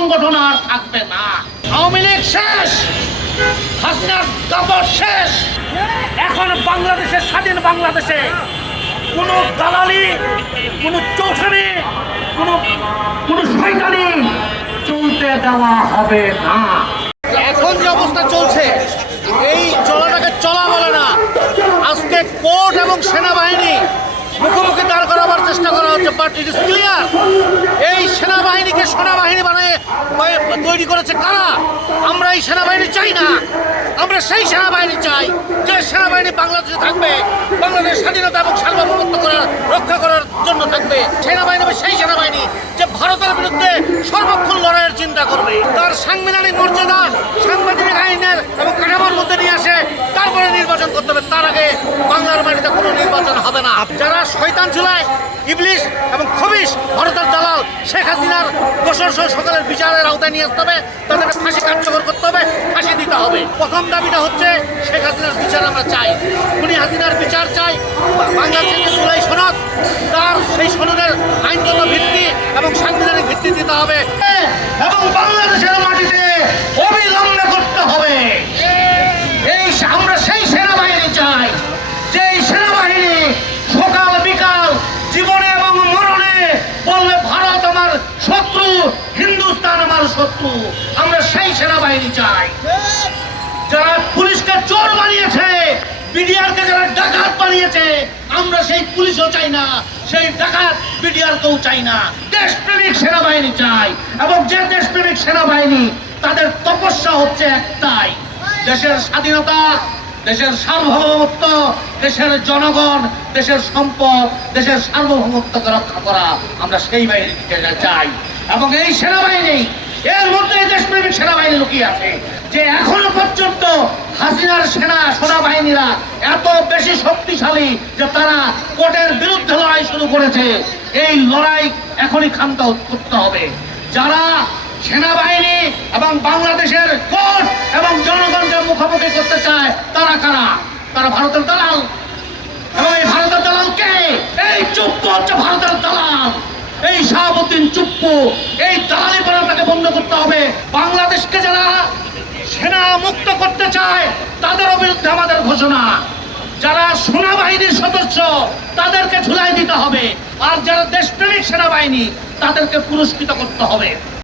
সংগঠন আর থাকবে না। আওয়ামী লীগ শেষ, হাসিনার দপ্তর শেষ। এখন বাংলাদেশের স্বাধীন বাংলাদেশে কোনো দালালি, কোনো চৌধুরী, কোনো শয়তানি চলতে দেওয়া হবে না। এখন যে অবস্থা চলছে, এই চলাটাকে চলা বলে না। আজকে কোর্ট এবং সেনাবাহিনী মুখোমুখি দাঁড় করাবার চেষ্টা করা হচ্ছে, বাট ইট ইজ ক্লিয়ার এই সেনাবাহিনীকে সেনাবাহিনী বানিয়ে তৈরি করেছে কারা? আমরা এই সেনাবাহিনী চাই না। আমরা সেই সেনাবাহিনী চাই যে সেনাবাহিনী বাংলাদেশে থাকবে, বাংলাদেশের স্বাধীনতা এবং সার্বভৌমত্ব রক্ষা করার জন্য থাকবে। সেনাবাহিনী হবে সেই সেনাবাহিনী যে ভারতের বিরুদ্ধে সর্বক্ষণ লড়াইয়ের চিন্তা করবে, তার সাংবিধানিক মর্যাদা সাংবিধানিক আইনের এবং কাঠামোর মধ্যে নিয়ে আসে, তারপরে নির্বাচন করতে হবে। তার আগে বাংলার মাটিতে কোনো নির্বাচন হবে না। যারা শয়তান ঝুলায়, ইবলিশ এবং খবিশ, ভারতের দালাল শেখ হাসিনার দোষর সহ সকলের বিচারের আওতায় নিয়ে আসতে হবে, তাদেরকে ফাঁসি কার্যকর করতে হবে, ফাঁসি দিতে হবে। প্রথম দাবিটা হচ্ছে শেখ হাসিনার বিচার আমরা চাই, খুনি হাসিনার বিচার চাই। বাংলাদেশের যে জুলাই সনদ, তার সেই সনদের আইনগত ভিত্তি এবং সাংবিধানিক ভিত্তি দিতে হবে এবং বাংলাদেশের মাটিতে অবিলম্বে করতে হবে। এই আমরা সেই সেনাবাহিনী চাই, যেই সেনাবাহিনী সকাল বিকাল জীবনে এবং মরণে বলবে ভারত আমার শত্রু, হিন্দুস্তান আমার শত্রু। আমরা সেই সেনাবাহিনী চাই। যারা পুলিশকে চোর বানিয়েছে, বিডিআরকে যারা ডাকাত বানিয়েছে, আমরা সেই পুলিশও চাই না, সেই ডাকাত বিডিআরকেও চাই না। দেশপ্রেমিক সেনাবাহিনী চাই, এবং যে দেশপ্রেমিক সেনাবাহিনী তাদের তপস্যা হচ্ছে একটাই, দেশের স্বাধীনতা, দেশের সার্বভৌমত্ব, দেশের জনগণ, দেশের সম্পদ, দেশের সার্বভৌমত্বকে রক্ষা করা। আমরা সেই বাহিনীকে চাই, এবং এই সেনাবাহিনী, এর মধ্যে দেশপ্রেমিক সেনাবাহিনী লুকিয়ে আছে, যে এখনো পর্যন্ত হাসিনার সেনাবাহিনীরা এত বেশি শক্তিশালী যে তারা কোর্টের বিরুদ্ধে লড়াই শুরু করেছে। এই লড়াই এখনই ক্ষান্ত করতে হবে। যারা সেনাবাহিনী এবং বাংলাদেশের কোর্ট এবং জনগণকে মুখোমুখি করতে চায়, তারা কারা? তারা ভারতের দালাল। এবং এই ভারতের দালাল কে? এই চুপ্পু হচ্ছে ভারতের দালাল। এই শাহাবুদ্দিন চুপ্পু, এই দালালি করাটাকে বন্ধ করতে হবে। বাংলাদেশকে যারা সেনা মুক্ত করতে চায়, তাদেরও বিরুদ্ধে আমাদের ঘোষণা। যারা সেনাবাহিনীর সদস্য, তাদেরকে ঝুলাই দিতে হবে, আর যারা দেশপ্রেমিক সেনাবাহিনী, তাদেরকে পুরস্কৃত করতে হবে।